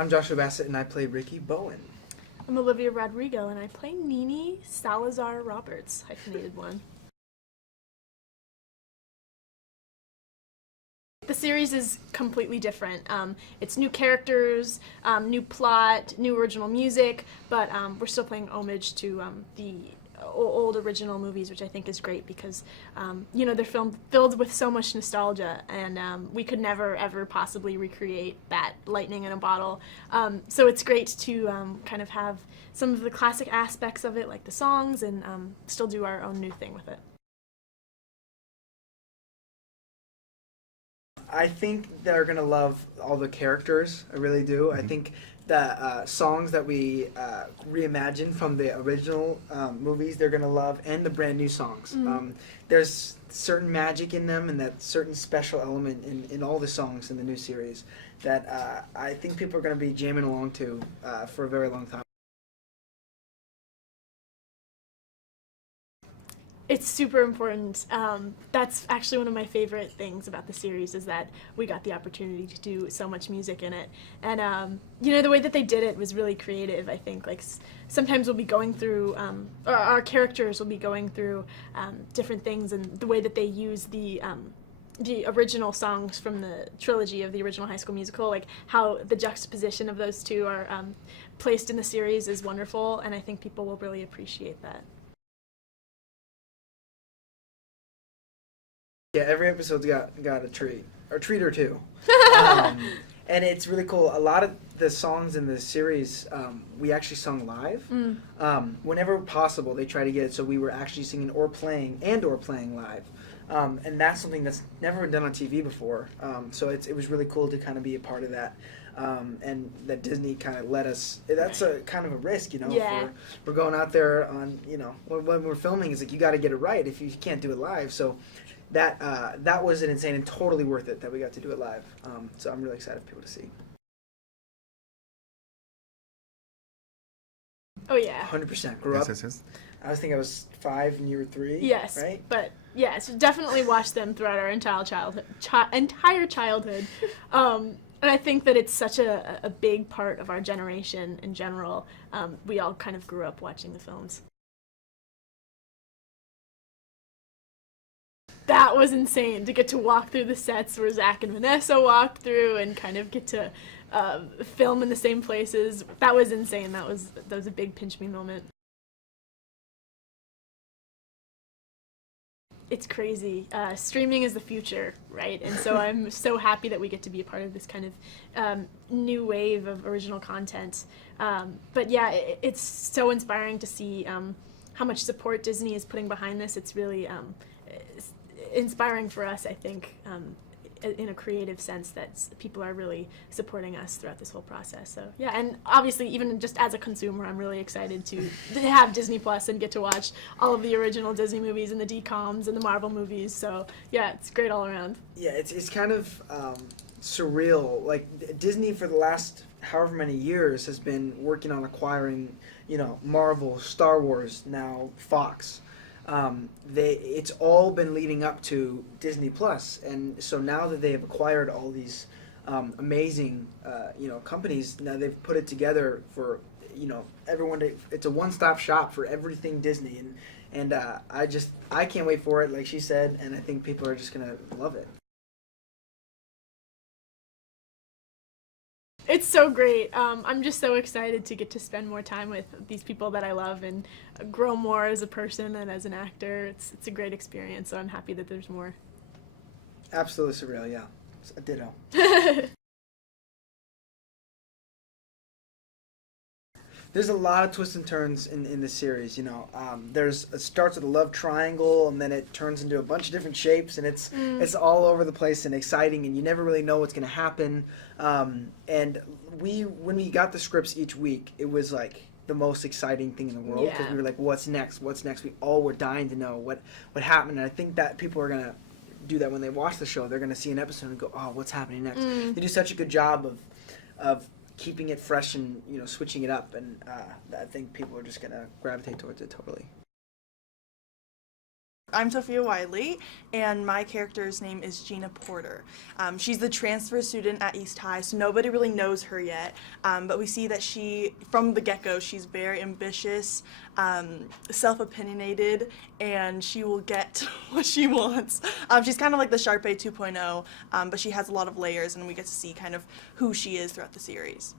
I'm Joshua Bassett, and I play Ricky Bowen. I'm Olivia Rodrigo, and I play Nini Salazar Roberts, hyphenated one. The series is completely different. It's new characters, new plot, new original music, but we're still paying homage to the old original movies, which I think is great because, they're filled with so much nostalgia, and we could never, ever possibly recreate that lightning in a bottle. So it's great to kind of have some of the classic aspects of it, like the songs, and still do our own new thing with it. I think they're going to love all the characters. I really do. I think the songs that we reimagined from the original movies, they're going to love, and the brand new songs. There's certain magic in them and that certain special element in all the songs in the new series that I think people are going to be jamming along to for a very long time. It's super important. That's actually one of my favorite things about the series is that we got the opportunity to do so much music in it. And, the way that they did it was really creative, I think. Like, sometimes we'll be going through, or our characters will be going through different things, and the way that they use the original songs from the trilogy of the original High School Musical, like how the juxtaposition of those two are placed in the series is wonderful, and I think people will really appreciate that. Yeah, every episode's got a treat or two, and it's really cool. A lot of the songs in the series we actually sung live. Whenever possible, they try to get it so we were actually singing or playing live, and that's something that's never been done on TV before. So it was really cool to kind of be a part of that. And that Disney kind of let us. That's a kind of a risk, Yeah. We're going out there on, when we're filming, it's like you got to get it right if you can't do it live. So that was an insane and totally worth it that we got to do it live. So I'm really excited for people to see. Oh yeah. 100%. Grew up. Yes. I think I was 5 and you were 3. Yes, right? but yes, definitely watched them throughout our entire childhood. And I think that it's such a big part of our generation in general. We all kind of grew up watching the films. That was insane to get to walk through the sets where Zach and Vanessa walked through and kind of get to film in the same places. That was insane. That was a big pinch me moment. It's crazy. Streaming is the future, right? And so I'm so happy that we get to be a part of this kind of new wave of original content. But yeah, it's so inspiring to see how much support Disney is putting behind this. It's really inspiring for us, I think, in a creative sense, that people are really supporting us throughout this whole process. So yeah, and obviously even just as a consumer, I'm really excited to have Disney Plus and get to watch all of the original Disney movies and the DComs and the Marvel movies. So yeah, it's great all around. Yeah, it's kind of surreal. Like, Disney for the last however many years has been working on acquiring, Marvel, Star Wars, now Fox. It's all been leading up to Disney Plus, and so now that they have acquired all these amazing companies, now they've put it together for everyone to. It's a one-stop shop for everything Disney, and I can't wait for it, like she said, and I think people are just gonna love it. It's so great. I'm just so excited to get to spend more time with these people that I love and grow more as a person and as an actor. It's a great experience, so I'm happy that there's more. Absolutely surreal, yeah. It's a ditto. There's a lot of twists and turns in the series. It starts with a love triangle, and then it turns into a bunch of different shapes, and it's all over the place and exciting, and you never really know what's going to happen. And when we got the scripts each week, it was like the most exciting thing in the world, because we were like, what's next? We all were dying to know what happened, and I think that people are going to do that when they watch the show. They're going to see an episode and go, oh, what's happening next? They do such a good job of keeping it fresh and switching it up, and I think people are just gonna gravitate towards it totally. I'm Sophia Wiley, and my character's name is Gina Porter. She's the transfer student at East High, so nobody really knows her yet, but we see that from the get-go, she's very ambitious, self-opinionated, and she will get what she wants. She's kind of like the Sharpay 2.0, but she has a lot of layers, and we get to see kind of who she is throughout the series.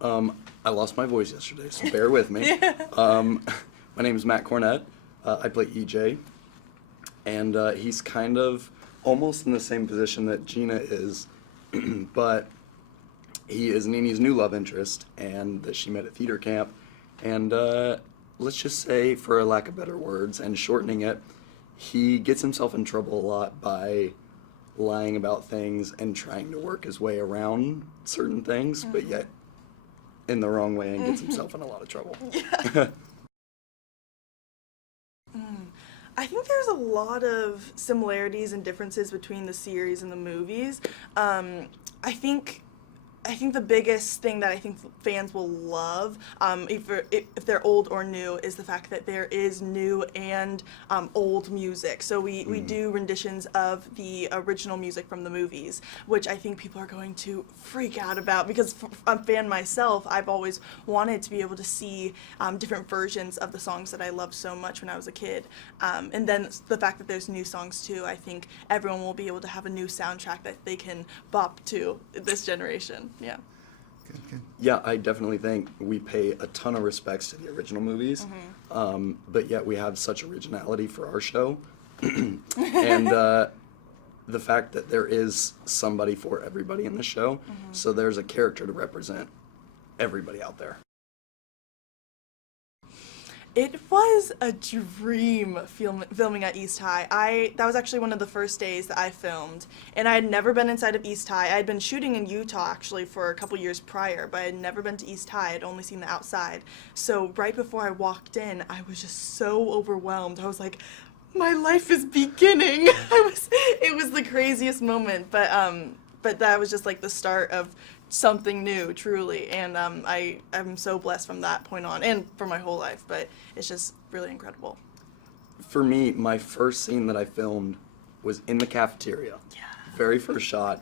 I lost my voice yesterday, so bear with me. My name is Matt Cornett. I play EJ, and he's kind of almost in the same position that Gina is, but he is Nini's new love interest, and that she met at theater camp, and let's just say, for a lack of better words and shortening it, he gets himself in trouble a lot by lying about things and trying to work his way around certain things, but yet in the wrong way, and gets himself in a lot of trouble. I think there's a lot of similarities and differences between the series and the movies. I think the biggest thing that I think fans will love, if they're old or new, is the fact that there is new and old music. So we do renditions of the original music from the movies, which I think people are going to freak out about, because I'm a fan myself. I've always wanted to be able to see different versions of the songs that I loved so much when I was a kid. And then the fact that there's new songs too, I think everyone will be able to have a new soundtrack that they can bop to this generation. Yeah. Good. Yeah, I definitely think we pay a ton of respects to the original movies, but yet we have such originality for our show. And the fact that there is somebody for everybody in the show, so there's a character to represent everybody out there. It was a dream filming at East High. That was actually one of the first days that I filmed, and I had never been inside of East High. I had been shooting in Utah actually for a couple years prior, but I had never been to East High. I'd only seen the outside. So right before I walked in, I was just so overwhelmed. I was like, my life is beginning. It was the craziest moment, but that was just like the start of something new, truly, and I'm so blessed from that point on, and for my whole life, but it's just really incredible. For me, my first scene that I filmed was in the cafeteria. Yeah. Very first shot,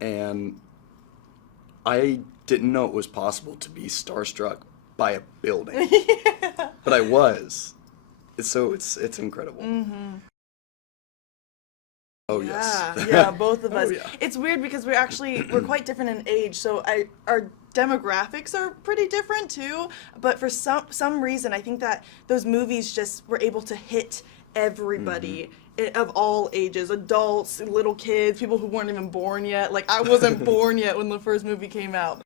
and I didn't know it was possible to be starstruck by a building. Yeah. But I was. It's incredible. Oh, yeah, yes. yeah, both of us. Oh, yeah. It's weird because we're quite different in age, so our demographics are pretty different too, but for some reason I think that those movies just were able to hit everybody of all ages, adults, little kids, people who weren't even born yet. Like, I wasn't born yet when the first movie came out.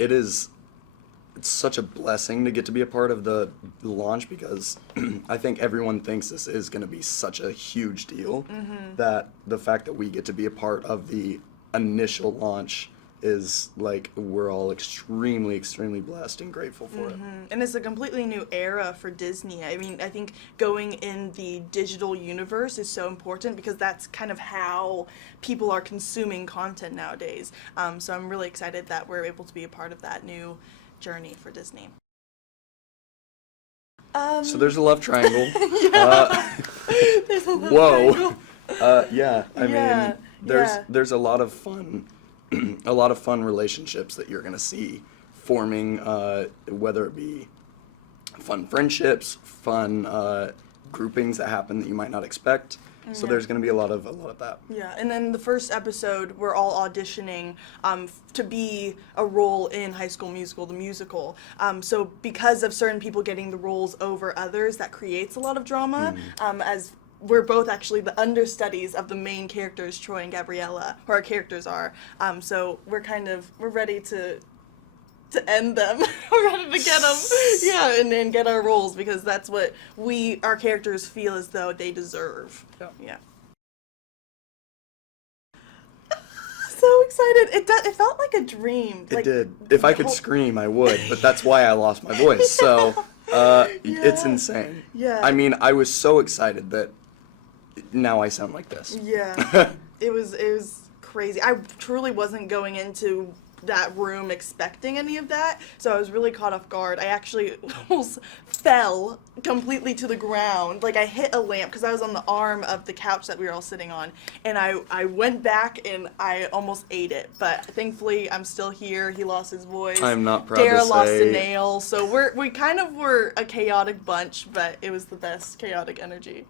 It's such a blessing to get to be a part of the launch, because I think everyone thinks this is going to be such a huge deal, that the fact that we get to be a part of the initial launch is like, we're all extremely, extremely blessed and grateful for it. And it's a completely new era for Disney. I mean, I think going in the digital universe is so important, because that's kind of how people are consuming content nowadays. So I'm really excited that we're able to be a part of that new journey for Disney. So there's a love triangle. There's a love Whoa. triangle. I mean, there's a lot of fun, relationships that you're gonna see forming, whether it be fun friendships, fun groupings that happen that you might not expect. So there's going to be a lot of that. Yeah, and then the first episode, we're all auditioning to be a role in High School Musical, the musical. So because of certain people getting the roles over others, that creates a lot of drama, as we're both actually the understudies of the main characters, Troy and Gabriella, who our characters are. So we're ready to end them. We're ready to get them, yeah, and get our roles, because that's what our characters feel as though they deserve. Yeah. So excited! It felt like a dream. It did. If I could scream, I would, but that's why I lost my voice. So it's insane. Yeah. I mean, I was so excited that now I sound like this. Yeah. It was crazy. I truly wasn't going into that room expecting any of that, so I was really caught off guard. I actually almost fell completely to the ground. Like, I hit a lamp because I was on the arm of the couch that we were all sitting on, and I went back and I almost ate it. But thankfully, I'm still here. He lost his voice. I'm not proud Dara to lost a say. nail. So we kind of were a chaotic bunch, but it was the best chaotic energy.